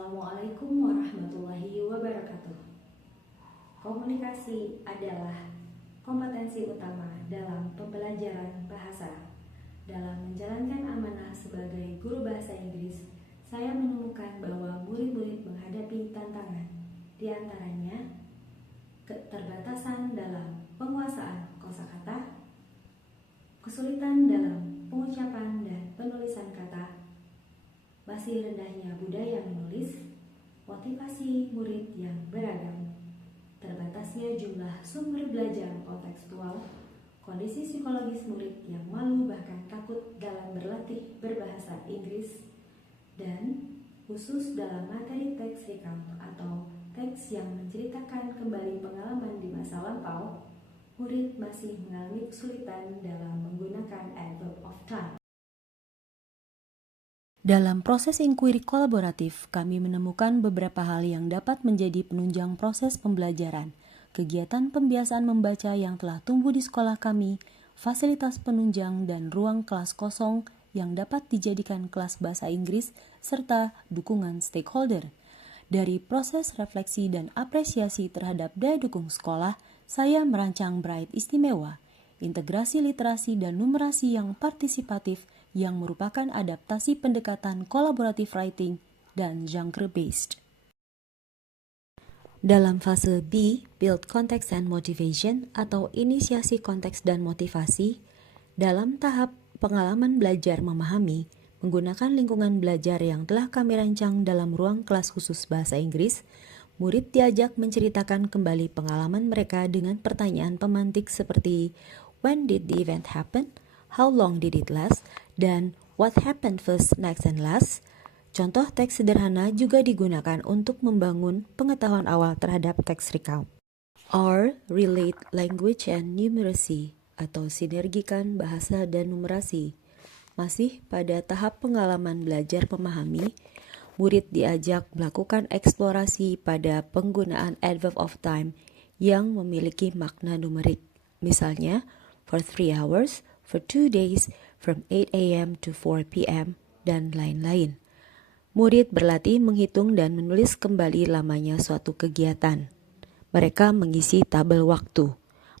Assalamualaikum warahmatullahi wabarakatuh. Komunikasi adalah kompetensi utama dalam pembelajaran bahasa. Dalam menjalankan amanah sebagai guru bahasa Inggris, saya menemukan bahwa murid-murid menghadapi tantangan, di antaranya keterbatasan dalam penguasaan kosakata, kesulitan dalam pengucapan dan penulisan kata, masih rendahnya budaya menulis, motivasi murid yang beragam, terbatasnya jumlah sumber belajar kontekstual, kondisi psikologis murid yang malu bahkan takut dalam berlatih berbahasa Inggris, dan khusus dalam materi teks recount atau teks yang menceritakan kembali pengalaman di masa lampau, murid masih mengalami kesulitan dalam menggunakan adverb of time. Dalam proses inquiry kolaboratif, kami menemukan beberapa hal yang dapat menjadi penunjang proses pembelajaran. Kegiatan pembiasaan membaca yang telah tumbuh di sekolah kami, fasilitas penunjang dan ruang kelas kosong yang dapat dijadikan kelas bahasa Inggris, serta dukungan stakeholder. Dari proses refleksi dan apresiasi terhadap daya dukung sekolah, saya merancang Bright Istimewa, integrasi literasi dan numerasi yang partisipatif yang merupakan adaptasi pendekatan collaborative writing dan genre-based. Dalam fase B, Build Context and Motivation atau inisiasi konteks dan motivasi, dalam tahap pengalaman belajar memahami, menggunakan lingkungan belajar yang telah kami rancang dalam ruang kelas khusus bahasa Inggris, murid diajak menceritakan kembali pengalaman mereka dengan pertanyaan pemantik seperti When did the event happen? How long did it last? Dan what happened first, next, and last? Contoh teks sederhana juga digunakan untuk membangun pengetahuan awal terhadap teks recount. Or relate language and numeracy atau sinergikan bahasa dan numerasi. Masih pada tahap pengalaman belajar memahami, murid diajak melakukan eksplorasi pada penggunaan adverb of time yang memiliki makna numerik. Misalnya, for 3 hours, for 2 days, from 8 a.m. to 4 p.m., dan lain-lain. Murid berlatih menghitung dan menulis kembali lamanya suatu kegiatan. Mereka mengisi tabel waktu.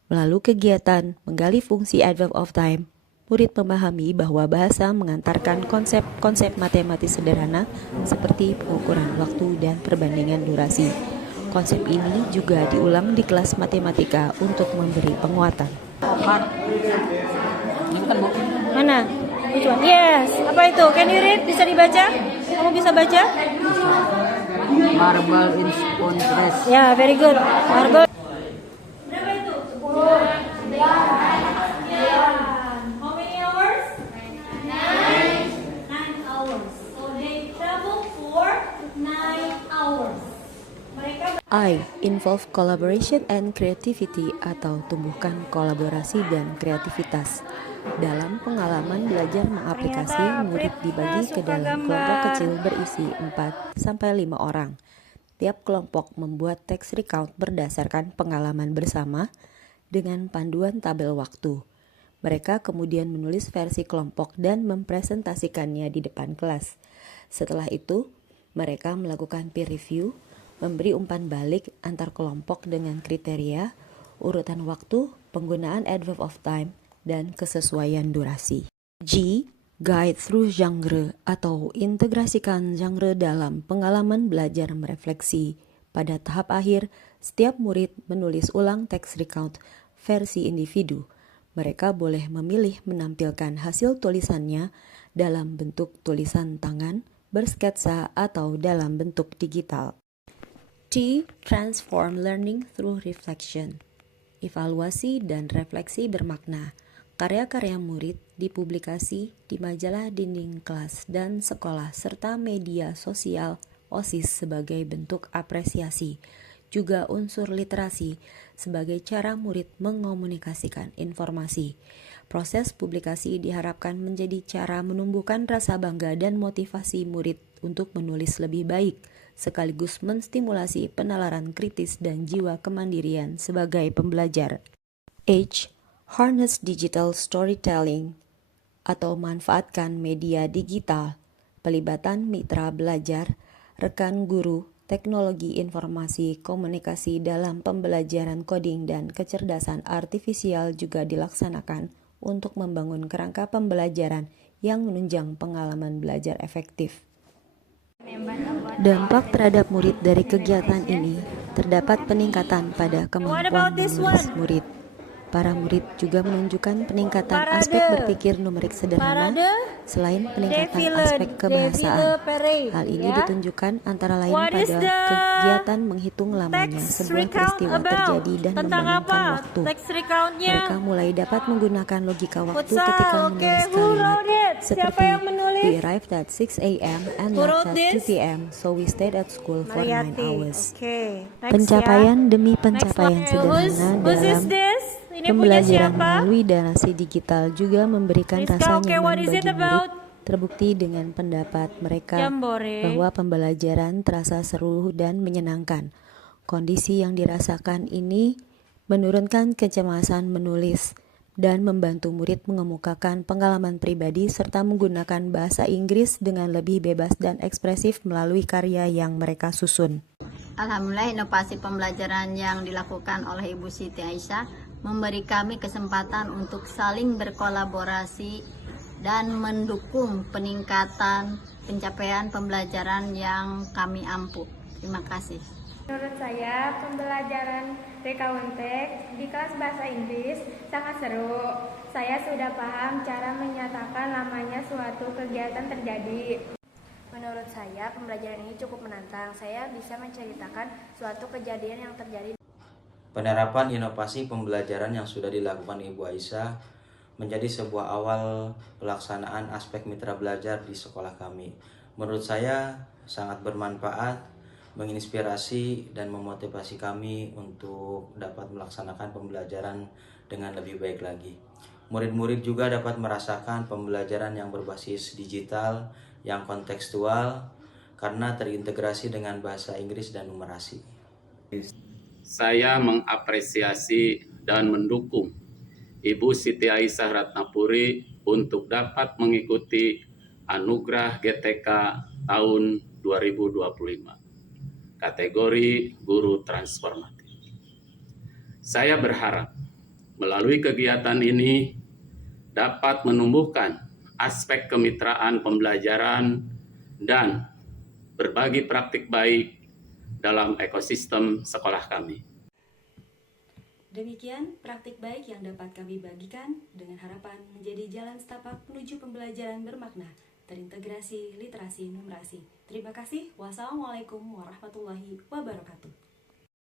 Melalui kegiatan menggali fungsi adverb of time, murid memahami bahwa bahasa mengantarkan konsep-konsep matematis sederhana seperti pengukuran waktu dan perbandingan durasi. Konsep ini juga diulang di kelas matematika untuk memberi penguatan. Mana? Which one? Yes. Apa itu? Can you read? Bisa dibaca? Kamu bisa baca? Marble in spoon dress. Ya, very good. Marble. Berapa itu? 10. How many hours? 9 hours. So they travel for 9 hours. I. Involve collaboration and creativity atau tumbuhkan kolaborasi dan kreativitas. Dalam pengalaman belajar mengaplikasi, murid dibagi ke dalam kelompok kecil berisi 4-5 orang. Tiap kelompok membuat teks recount berdasarkan pengalaman bersama dengan panduan tabel waktu. Mereka kemudian menulis versi kelompok dan mempresentasikannya di depan kelas. Setelah itu, mereka melakukan peer review, memberi umpan balik antar kelompok dengan kriteria, urutan waktu, penggunaan adverb of time, dan kesesuaian durasi. G. Guide through genre atau integrasikan genre dalam pengalaman belajar merefleksi. Pada tahap akhir, setiap murid menulis ulang teks recount versi individu. Mereka boleh memilih menampilkan hasil tulisannya dalam bentuk tulisan tangan, bersketsa, atau dalam bentuk digital. T. Transform learning through reflection. Evaluasi dan refleksi bermakna. Karya-karya murid dipublikasi di majalah dinding kelas dan sekolah serta media sosial OSIS sebagai bentuk apresiasi. Juga unsur literasi sebagai cara murid mengomunikasikan informasi. Proses publikasi diharapkan menjadi cara menumbuhkan rasa bangga dan motivasi murid untuk menulis lebih baik, sekaligus menstimulasi penalaran kritis dan jiwa kemandirian sebagai pembelajar. H. Harness digital storytelling atau manfaatkan media digital, pelibatan mitra belajar, rekan guru teknologi informasi komunikasi dalam pembelajaran coding dan kecerdasan artifisial juga dilaksanakan untuk membangun kerangka pembelajaran yang menunjang pengalaman belajar efektif. Dampak terhadap murid dari kegiatan ini terdapat peningkatan pada kemampuan menulis murid. Para murid juga menunjukkan peningkatan aspek berpikir numerik sederhana selain peningkatan aspek kebahasaan. Hal ini ditunjukkan antara lain pada kegiatan menghitung lamanya sebuah peristiwa terjadi dan membandingkan waktu. Mereka mulai dapat menggunakan logika waktu ketika menulis kalimat, seperti we arrived at 6 a.m. and left at 2 p.m. so we stayed at school for 9 hours. Pencapaian demi pencapaian sederhana dalam pembelajaran melalui narasi digital juga memberikan rasa nyaman bagi murid, terbukti dengan pendapat mereka bahwa pembelajaran terasa seru dan menyenangkan. Kondisi yang dirasakan ini menurunkan kecemasan menulis dan membantu murid mengemukakan pengalaman pribadi serta menggunakan bahasa Inggris dengan lebih bebas dan ekspresif melalui karya yang mereka susun. Alhamdulillah, inovasi pembelajaran yang dilakukan oleh Ibu Siti Aisyah memberi kami kesempatan untuk saling berkolaborasi dan mendukung peningkatan pencapaian pembelajaran yang kami ampuh. Terima kasih. Menurut saya, pembelajaran recount text di kelas bahasa Inggris sangat seru. Saya sudah paham cara menyatakan lamanya suatu kegiatan terjadi. Menurut saya, pembelajaran ini cukup menantang. Saya bisa menceritakan suatu kejadian yang terjadi. Penerapan inovasi pembelajaran yang sudah dilakukan Ibu Aisyah menjadi sebuah awal pelaksanaan aspek mitra belajar di sekolah kami. Menurut saya sangat bermanfaat, menginspirasi dan memotivasi kami untuk dapat melaksanakan pembelajaran dengan lebih baik lagi. Murid-murid juga dapat merasakan pembelajaran yang berbasis digital, yang kontekstual, karena terintegrasi dengan bahasa Inggris dan numerasi. Saya mengapresiasi dan mendukung Ibu Siti Aisyah Ratnapuri untuk dapat mengikuti Anugerah GTK tahun 2025, kategori Guru Transformatif. Saya berharap melalui kegiatan ini dapat menumbuhkan aspek kemitraan pembelajaran dan berbagi praktik baik dalam ekosistem sekolah kami. Demikian praktik baik yang dapat kami bagikan dengan harapan menjadi jalan setapak menuju pembelajaran bermakna, terintegrasi literasi numerasi. Terima kasih. Wassalamualaikum warahmatullahi wabarakatuh.